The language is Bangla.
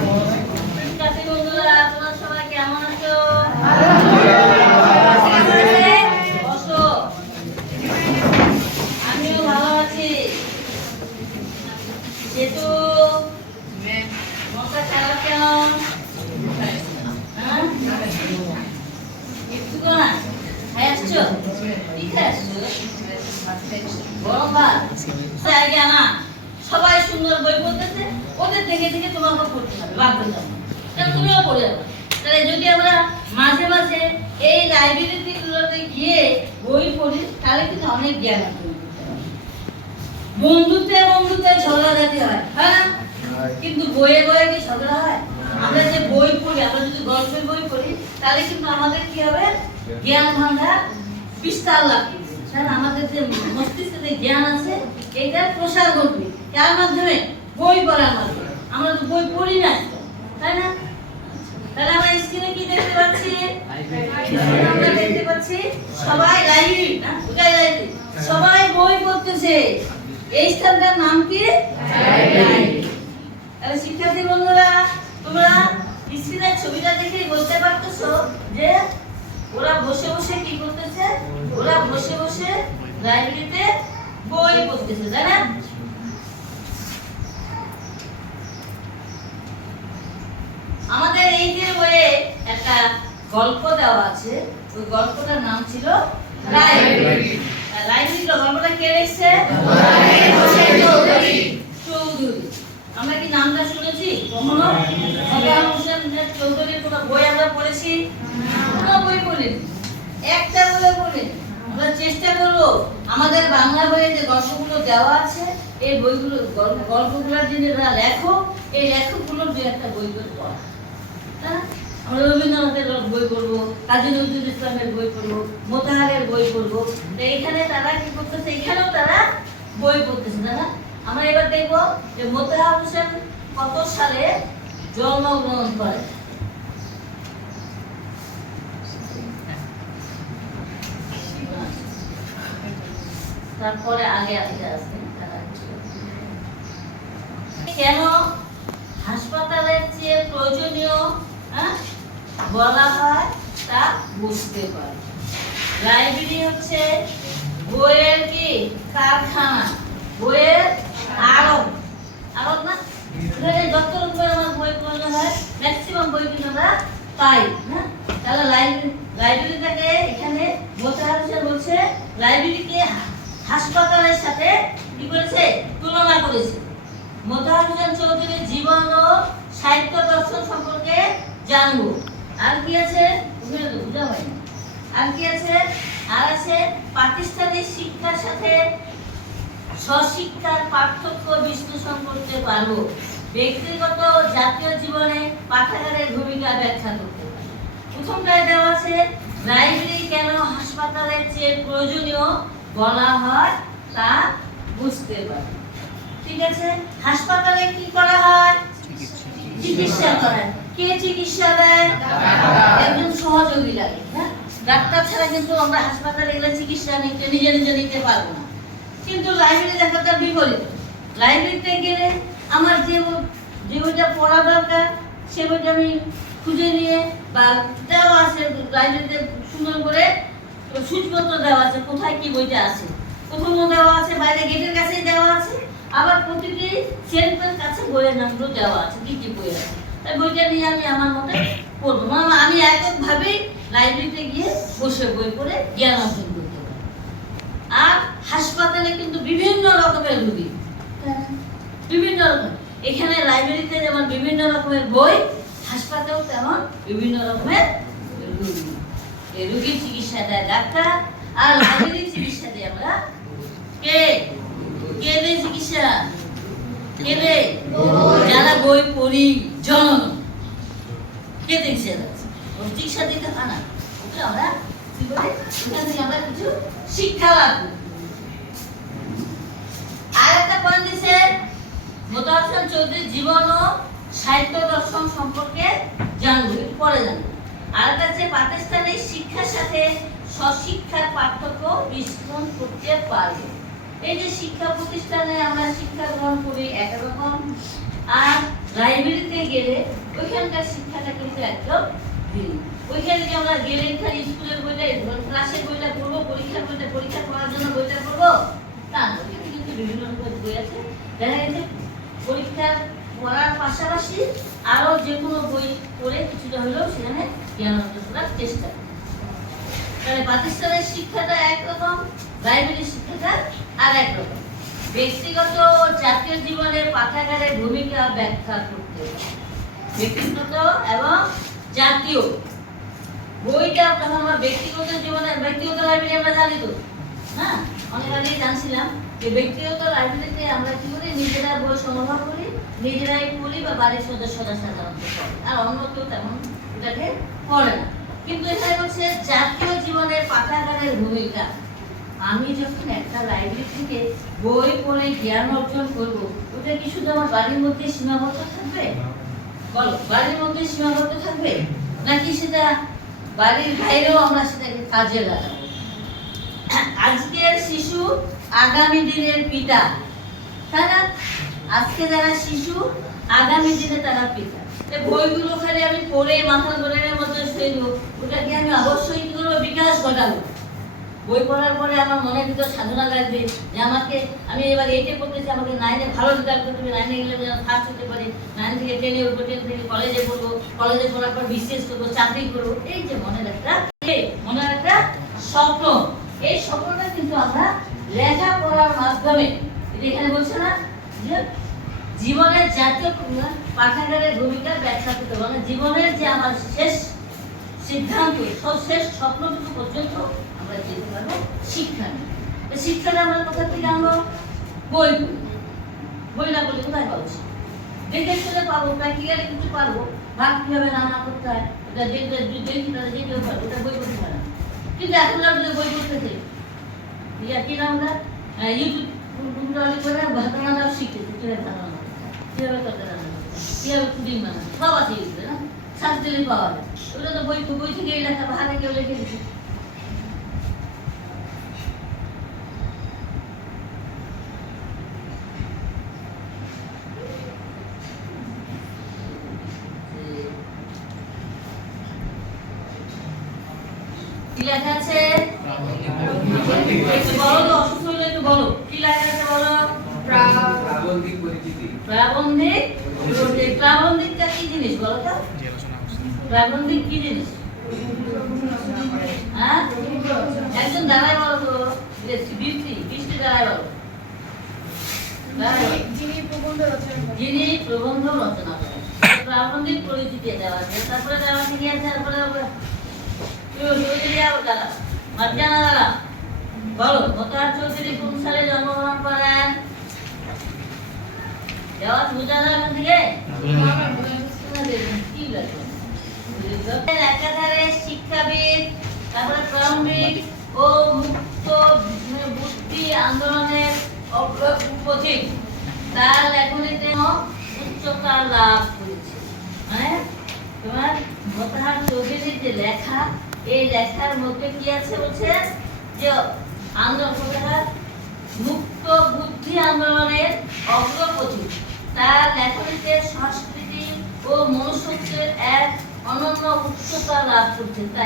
শিক্ষার্থী বন্ধুরা, তোমরা সবাই কেমন আছো? বসো। আমিও ভালো আছি। যেহেতু মনটা খারাপ কেন? একটু না খাই আসছো? কি খাই আসছো? গরম ভাত। জায়গা না, সবাই সুন্দর বই পড়তেছে, ওদের দেখে দেখে তোমাকে পড়তে হবে বাধ্যতামূলক। তাহলে তুমিও পড়ে যাবে। তাহলে যদি আমরা মাঝে মাঝে এই লাইব্রেরিগুলোতে গিয়ে বই পড়ি, তাহলে কিন্তু অনেক জ্ঞান অর্জন করতে পারি। বন্ধুত্বে বন্ধুত্বে ঝগড়াঝাটি হয়, হয় না? কিন্তু বইয়ে বইয়ে কি ঝগড়া হয়? আমরা যে বই পড়ি, আমরা যদি গল্পের বই পড়ি, তাহলে কিন্তু আমাদের কি হবে? জ্ঞান ভান্ডার বিস্তার লাভ করবে। আমাদের যে মস্তিষ্কে যে জ্ঞান আছে, এটা প্রসার ঘটবে কার মাধ্যমে? বই পড়ার মাধ্যমে। আমরা তো বই পড়ি না, তাই না? তাহলে আমরা স্ক্রিনে কি দেখতে পাচ্ছি? আমরা দেখতে পাচ্ছি সবাই লাইব্রেরি, না কোথায় লাইব্রেরি? সবাই বই পড়তেছে। এই স্থানটার নাম কি? লাইব্রেরি। তাহলে শিক্ষার্থী বন্ধুরা, তোমরা স্ক্রিনের ছবিটা দেখে বলতে পারতেছো যে ওরা বসে বসে কি করতেছে? ওরা বসে বসে লাইব্রেরিতে বই পড়তেছে, তাই না? আমাদের এই যে বইয়ে একটা গল্প দেওয়া আছে, ওই গল্পটার নাম ছিল লাইব্রেরি। লাইব্রেরির গল্পটা কে লিখছে? চৌধুরী। আমরা কি নামটা শুনেছি কখনো? মোতাহার হোসেন চৌধুরীর কোনো বই আমরা পড়েছি? কোনো বই পড়িনি, একটা বই পড়িনি। আমরা চেষ্টা করব আমাদের বাংলা বইয়ে যে গল্পগুলো দেওয়া আছে, এই বইগুলো গল্পগুলোর যারা লেখক, এই লেখকগুলোর দু একটা বই করে পড়া। আমরা রবীন্দ্রনাথের বই পড়বো, কাজী নজরুল ইসলামের বই পড়বো, মোতাহারের বই পড়বো। তো এইখানে তারা কি করতেছে? এখানেও তারা বই পড়তেছে, তারা। আমরা এবার দেখবো যে মোতাহার হোসেন কত সালে জন্মগ্রহণ করে। তারপরে আগে আগে আসবে কেন হাসপাতালের চেয়ে প্রয়োজনীয় বলা হয় তা বুঝতে পারে। লাইব্রেরি হচ্ছে বইয়ের কি কারখানা, বইয়ের আড়ত। আড়ত না, যত রকমের আমার বই পড়লে হয়, ম্যাক্সিমাম বই কিন্তু আমরা পাই। হ্যাঁ, তাহলে লাইব্রেরিটাকে এখানে মোতাহার হোসেন বলছে লাইব্রেরিকে হাসপাতালের সাথে কি করেছে? তুলনা করেছে। মোতাহার হোসেন চৌধুরীর জীবন ও সাহিত্য দর্শন সম্পর্কে জানবো। আর কি আছে? বুঝা হয়নি। আর কি আছে? আর আছে প্রাতিষ্ঠানিক শিক্ষার সাথে স্বশিক্ষার পার্থক্য বিশ্লেষণ করতে পারবো। ব্যক্তিগত ও জাতীয় জীবনে পাঠাগারের ভূমিকা ব্যাখ্যা করতে পারবো। প্রথমটায় দেওয়া আছে লাইব্রেরি কেন হাসপাতালের চেয়ে প্রয়োজনীয় বলা হয় তা বুঝতে পারবো। ঠিক আছে, হাসপাতালে কি করা হয়? চিকিৎসা করেন। কে চিকিৎসা দেয়? একজন সহযোগী লাগে। হ্যাঁ, ডাক্তার ছাড়া কিন্তু আমরা হাসপাতালে গেলে চিকিৎসা নিজে নিজে নিতে পারবো না। কিন্তু লাইব্রেরি দেখাটা বিপরীত। লাইব্রেরিতে গেলে আমার যে বইটা পড়া দরকার, সে বইটা আমি খুঁজে নিয়ে, বা দেওয়া আছে লাইব্রেরিতে সুন্দর করে সূচপত্র দেওয়া আছে কোথায় কি বইটা আছে, প্রথমও দেওয়া আছে, বাইরে গেটের কাছেই দেওয়া আছে, আবার প্রতিটি শেলফের কাছে বইয়ের নামগুলো দেওয়া আছে, কি কি বই আছে। তাই বইটা নিয়ে আমি আমার মতে পড়বো। আমি এককভাবেই লাইব্রেরিতে গিয়ে বসে বই পড়ে জ্ঞান অর্জন করতে পারি। আর হাসপাতালে কিন্তু বিভিন্ন রকমের রোগী, বিভিন্ন রকম। এখানে লাইব্রেরিতে যেমন বিভিন্ন রকমের বই, হাসপাতালেও তেমন বিভিন্ন রকমের রোগী। এই রোগীর চিকিৎসা দেয় ডাক্তার, আর লাইব্রেরির চিকিৎসা দেয় আমরা কে? কে দেয় চিকিৎসা? কে দেয়? যারা বই পড়ি, জন কে দেখছে? চিকিৎসা দিতে হয় না, আমরা কি করি? এখান থেকে আমরা কিছু শিক্ষা লাভ করি। আর একটা পয়েন্ট দিছে মোতাহার হোসেন চৌধুরীর জীবন ও সাহিত্য দর্শন সম্পর্কে জানবো, একটু পরে জানবো। আর একটা হচ্ছে প্রাতিষ্ঠানিক শিক্ষার সাথে স্বশিক্ষার পার্থক্য বিশ্লেষণ করতে পারবে। এই যে শিক্ষা প্রতিষ্ঠানে আমরা শিক্ষা গ্রহণ করি একরকম, আর লাইব্রেরিতে গেলে ওইখানকার শিক্ষাটা কিন্তু একদম ভিন্ন। ওইখানে যে আমরা গেলে খালি স্কুলের বইটা ক্লাসের বইটা পড়বো, পরীক্ষার বইটা পরীক্ষা করার জন্য বইটা পড়বো তা না, ওইখানে কিন্তু বিভিন্ন রকমের বই আছে। দেখা গেছে পরীক্ষা পড়ার পাশাপাশি আরো যে কোনো বই পড়ে কিছুটা হলেও সেখানে জ্ঞান অর্জন করার চেষ্টা করে। তাহলে প্রাতিষ্ঠানিক শিক্ষাটা একরকম, লাইব্রেরি শিক্ষাটা আর একরকম। ব্যক্তিগত ও জাতীয় জীবনে পাঠাগারের ভূমিকা ব্যাখ্যা করতে হবে। ব্যক্তিগত এবং জাতীয় বইটা তখন আমরা ব্যক্তিগত জীবনে, ব্যক্তিগত লাইব্রেরি আমরা জানি তো, হ্যাঁ অনেক আগেই জানছিলাম যে ব্যক্তিগত লাইব্রেরিতে আমরা কি করি, নিজেরা বই সংগ্রহ করি, নিজেরাই পড়ি বা বাড়ির সদস্যরা সাধারণত পড়ে, আর অন্য কেউ তেমন এটাকে পড়ে না। কিন্তু এখানে হচ্ছে জাতীয় জীবনের পাঠাগারের ভূমিকা। আমি যখন একটা লাইব্রেরি থেকে বই পড়ে জ্ঞান অর্জন করব, ওটা কি শুধু আমার বাড়ির মধ্যে সীমাবদ্ধ থাকবে? বলো, বাড়ির মধ্যে সীমাবদ্ধ থাকবে নাকি সেটা বাড়ির বাইরেও আমরা সেটাকে কাজে লাগাবো? আজকের শিশু আগামী দিনের পিতা, তাই না? আজকে যারা শিশু আগামী দিনে তারা পিতা। বইগুলো খালি আমি পড়ে মাথার গোড়ের মধ্যে ফেলবো, ওটাকে আমি অবশ্যই কি করবো, বিকাশ ঘটাবো। বই পড়ার পরে আমার মনের ভিতর সাধনা লাগবে যে আমাকে, আমি এবার এইটে পড়তেছি, আমাকে 9-এ ভালো রেজাল্ট করতে হবে, 9-এ গেলে যেন ফার্স্ট হতে পারি, 9 থেকে 10-এ উঠবো, 10 থেকে কলেজে পড়বো, কলেজে পড়ার পর বিশেষ করবো, চাকরি করবো। এই যে মনের একটা স্বপ্ন, এই স্বপ্নটা কিন্তু আমরা লেখাপড়ার মাধ্যমে, এখানে বলছে না যে জীবনের জাতীয় পাঠাগারের ভূমিকা ব্যাখ্যা করতে হবে, মানে জীবনের যে আমার শেষ সিদ্ধান্ত, শেষ স্বপ্নটুকু পর্যন্ত আমরা যেতে পারবো শিক্ষা নিয়ে। শিক্ষাটা আমরা কোথা থেকে আনবো? বই না বলে কোথায় পাবো? দেখে শুনে পাবো, প্র্যাকটিক্যালি কিছু পারবো, ভাগ কিভাবে রান্না করতে হয় ওটা দেখতে দেখি, তাহলে যে কেউ পারবো, ওটা বই পড়তে পারে না। কিন্তু এখন আমরা বই পড়তেছি, কি না আমরা ইউটিউব করে ভাত রান্নাও শিখতেছি, কিভাবে ভাত রান্না কিভাবে তরকারি রান্না করতে, কিভাবে পুডিং বানাতে, সব আছে ইউটিউবে, না সার্চ দিলেই পাওয়া যায়। ওটা তো বই থেকে লেখা, ভাগে কেউ লিখে দিচ্ছে। কি লেখা আছে? বলো তো, অসুস্থ হলে একটু বলো কি লেখা আছে, বলো। প্রাবন্ধিক পরিচিতি। প্রাবন্ধিকটা কি জিনিস বলো তো? প্রাবন্ধিক কি জিনিস? হ্যাঁ, একজন দাঁড়ায় বলো তো, বৃষ্টি দাঁড়ায় বলো। যিনি প্রবন্ধ রচনা করেন, প্রাবন্ধিক পরিচিতি দেওয়া আছে। তারপরে দেওয়া কি আছে? তারপরে বলো, মোতাহার চৌধুরী কোন সালে জন্মগ্রহণ করেন? দেওয়া বুঝা যায় এখান থেকে? একাধারে শিক্ষাবিদ, তারপরে প্রারম্ভিক ও মুক্ত বুদ্ধি আন্দোলনের অগ্রপথিক, তার লেখনীতে উচ্চতা লাভ করেছে। মানে তোমার মোতাহার চৌধুরীর যে লেখা, এই লেখার মধ্যে কি আছে বলছে যে আন্দোলন, মুক্ত বুদ্ধি আন্দোলনের অগ্রপথিক, তার লেখনীতে সংস্কৃতি ও মনুষ্যত্বের এক অনন্য উচ্চতা লাভ করছে। তা